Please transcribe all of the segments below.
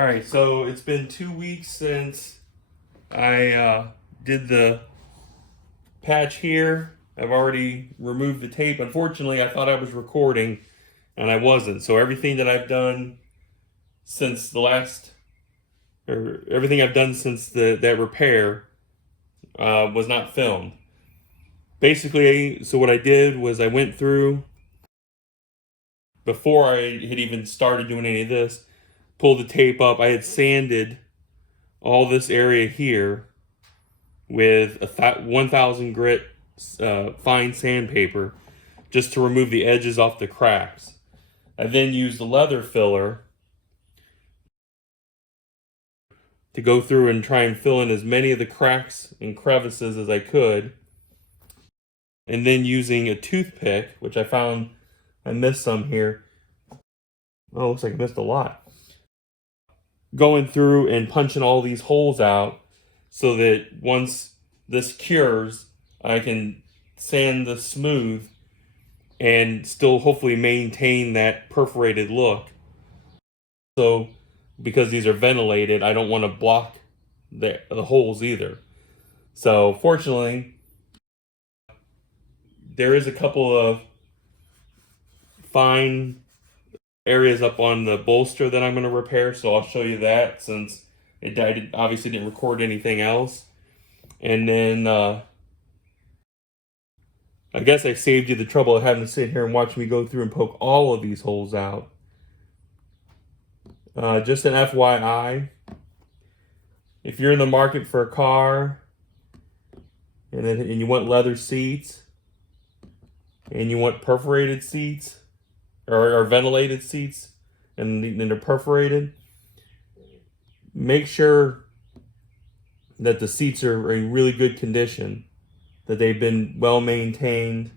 Alright, so it's been 2 weeks since I did the patch here. I've already removed the tape. Unfortunately, I thought I was recording and I wasn't. So everything that I've done since the last, or everything I've done since that repair was not filmed. Basically, so what I did was I went through, before I had even started doing any of this, pulled the tape up. I had sanded all this area here with a 1000 grit fine sandpaper just to remove the edges off the cracks. I then used a leather filler to go through and try and fill in as many of the cracks and crevices as I could. And then using a toothpick, which I found I missed some here. Oh, looks like I missed a lot. Going through and punching all these holes out so that once this cures, I can sand this smooth and still hopefully maintain that perforated look. So, because these are ventilated, I don't want to block the holes either. So, fortunately, there is a couple of fine areas up on the bolster that I'm going to repair, so I'll show you that since I obviously didn't record anything else. And then I guess I saved you the trouble of having to sit here and watch me go through and poke all of these holes out. Just an FYI, if you're in the market for a car and you want leather seats and you want perforated seats or ventilated seats and they're perforated, make sure that the seats are in really good condition, that they've been well maintained.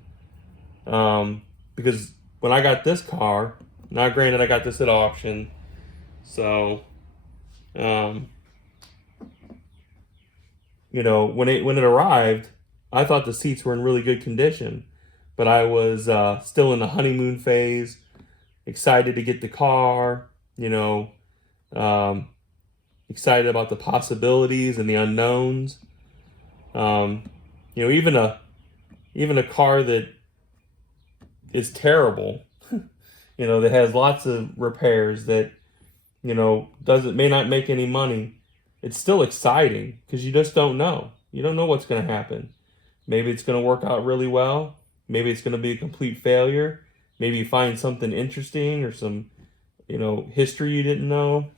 Because when I got this car, now granted I got this at auction, so when it arrived, I thought the seats were in really good condition, but I was still in the honeymoon phase, excited to get the car, excited about the possibilities and the unknowns. Even a car that is terrible, that has lots of repairs, that may not make any money, it's still exciting because you just don't know. You don't know what's going to happen. Maybe it's going to work out really well. Maybe it's going to be a complete failure. Maybe you find something interesting or some, history you didn't know.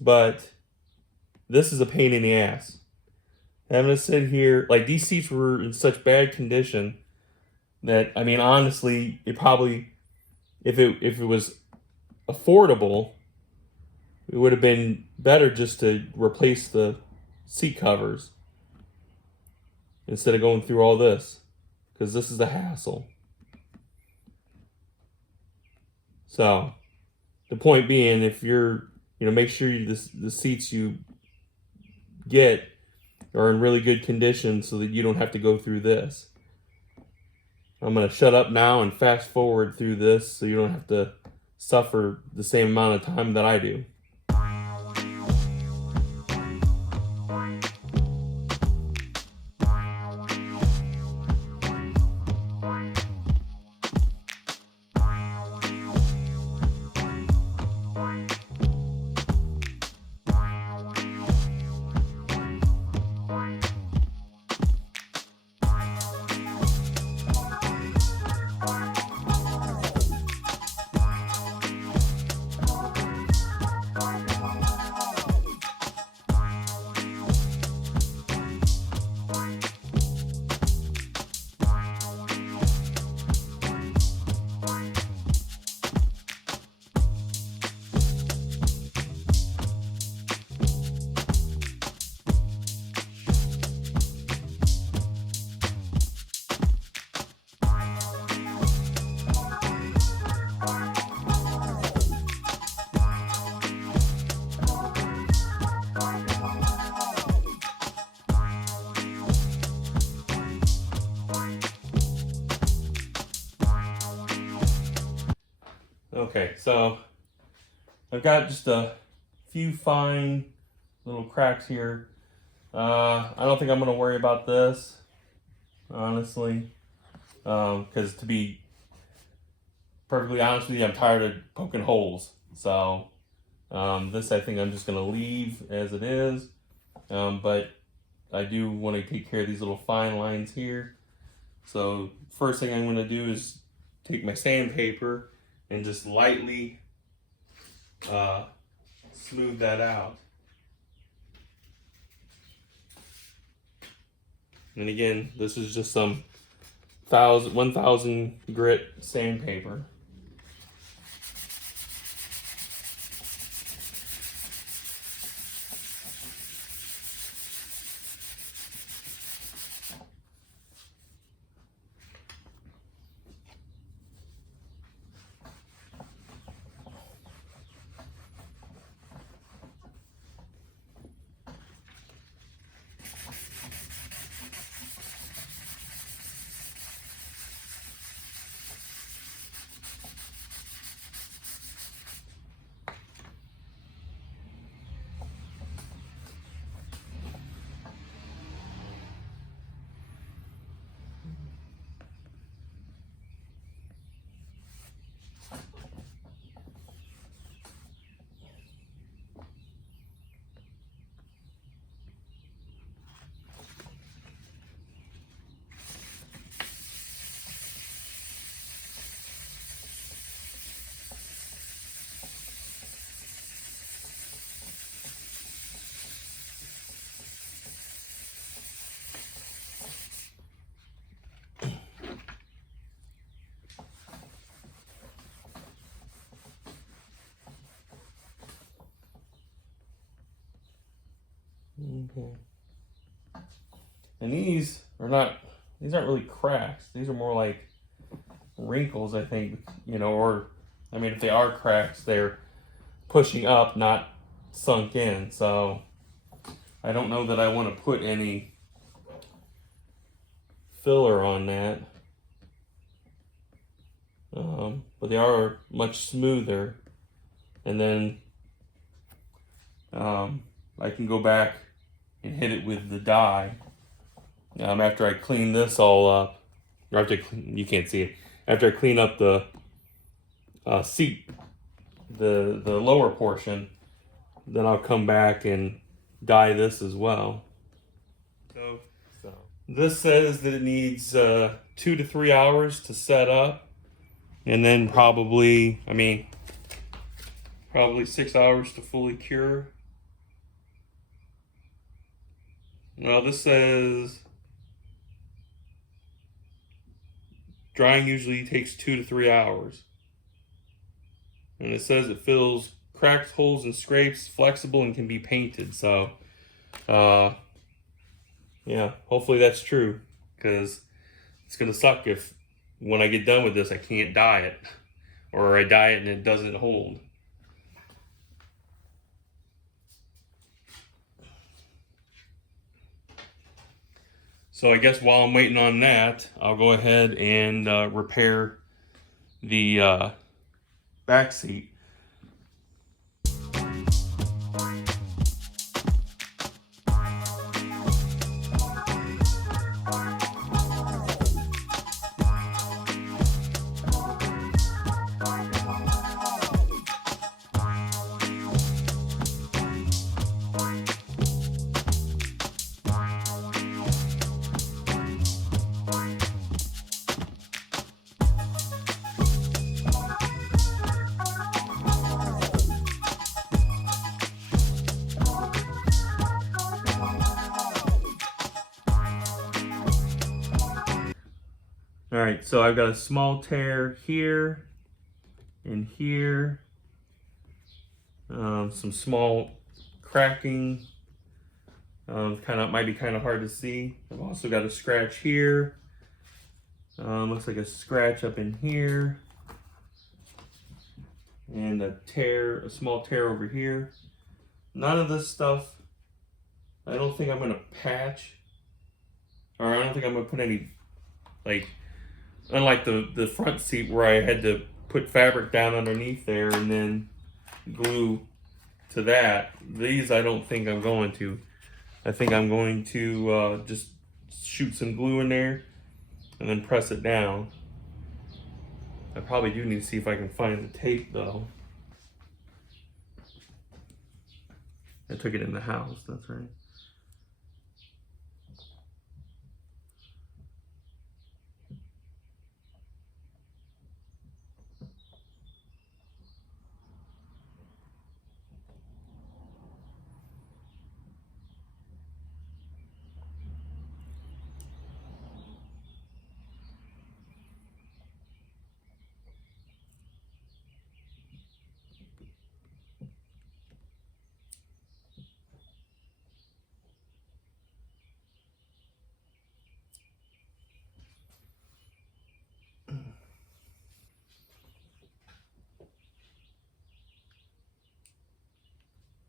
But this is a pain in the ass. Having to sit here, like, these seats were in such bad condition that, honestly, it probably, if it was affordable, it would have been better just to replace the seat covers instead of going through all this, because this is a hassle. So, the point being, if you're, make sure the seats you get are in really good condition so that you don't have to go through this. I'm going to shut up now and fast forward through this so you don't have to suffer the same amount of time that I do. Okay, so I've got just a few fine little cracks here. I don't think I'm going to worry about this, honestly, because to be perfectly honest with you, I'm tired of poking holes. So this I think I'm just going to leave as it is, but I do want to take care of these little fine lines here. So first thing I'm going to do is take my sandpaper and just lightly smooth that out. And again, this is just some 1000 grit sandpaper. Okay. And these aren't really cracks. These are more like wrinkles, I think, or I mean, if they are cracks, they're pushing up, not sunk in. So I don't know that I want to put any filler on that. But they are much smoother. And then I can go back and hit it with the dye after I clean this all up. Or you can't see it. After I clean up the seat, the lower portion, then I'll come back and dye this as well. So this says that it needs 2 to 3 hours to set up, and then probably 6 hours to fully cure. Well, this says drying usually takes 2 to 3 hours. And it says it fills cracks, holes, and scrapes, flexible, and can be painted. So, yeah, hopefully that's true. Because it's going to suck if when I get done with this, I can't dye it. Or I dye it and it doesn't hold. So I guess while I'm waiting on that, I'll go ahead and repair the back seat. All right, so I've got a small tear here and here, some small cracking, might be kind of hard to see. I've also got a scratch here, looks like a scratch up in here, and a small tear over here. None of this stuff, I don't think I'm gonna patch, or I don't think I'm gonna put any, unlike the front seat where I had to put fabric down underneath there and then glue to that. These I don't think I'm going to. I think I'm going to just shoot some glue in there and then press it down. I probably do need to see if I can find the tape though. I took it in the house, that's right.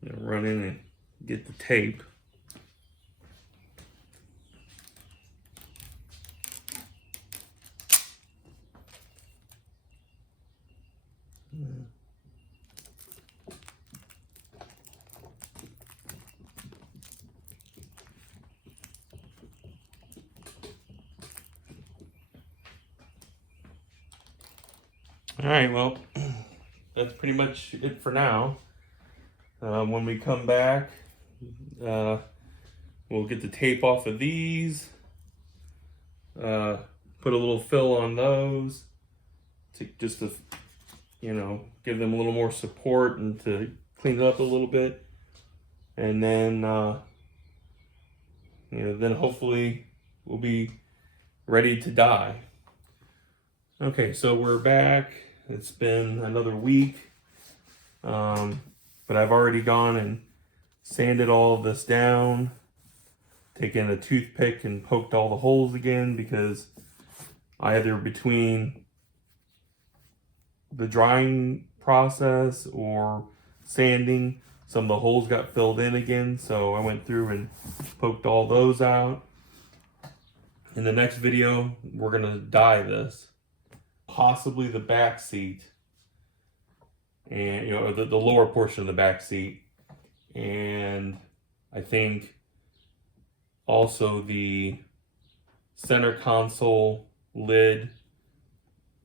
I'm gonna run in and get the tape. All right, well, that's pretty much it for now. When we come back, we'll get the tape off of these, put a little fill on those, just to, you know, give them a little more support and to clean it up a little bit. And then, you know, then hopefully we'll be ready to die. Okay, so we're back. It's been another week, but I've already gone and sanded all of this down, taken a toothpick and poked all the holes again, because either between the drying process or sanding, some of the holes got filled in again. So I went through and poked all those out. In the next video, we're gonna dye this, possibly the back seat, and you know, the lower portion of the back seat, and I think also the center console lid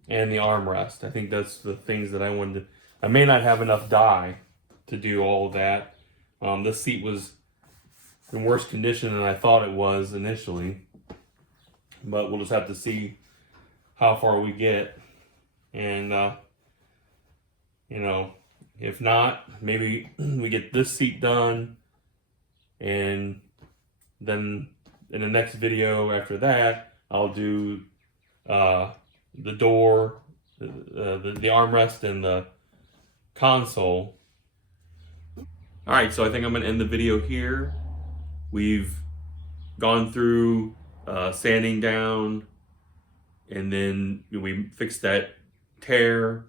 and the armrest. I think that's the things that I wanted to. I may not have enough dye to do all of that. This seat was in worse condition than I thought it was initially, but we'll just have to see how far we get. And you know, if not, maybe we get this seat done, and then in the next video after that, I'll do the door, the armrest, and the console. All right, so I think I'm gonna end the video here. We've gone through sanding down, and then we fixed that tear.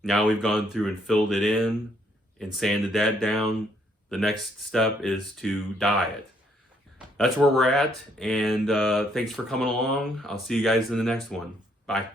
Now we've gone through and filled it in and sanded that down. The next step is to dye it. That's where we're at, and thanks for coming along. I'll see you guys in the next one. Bye.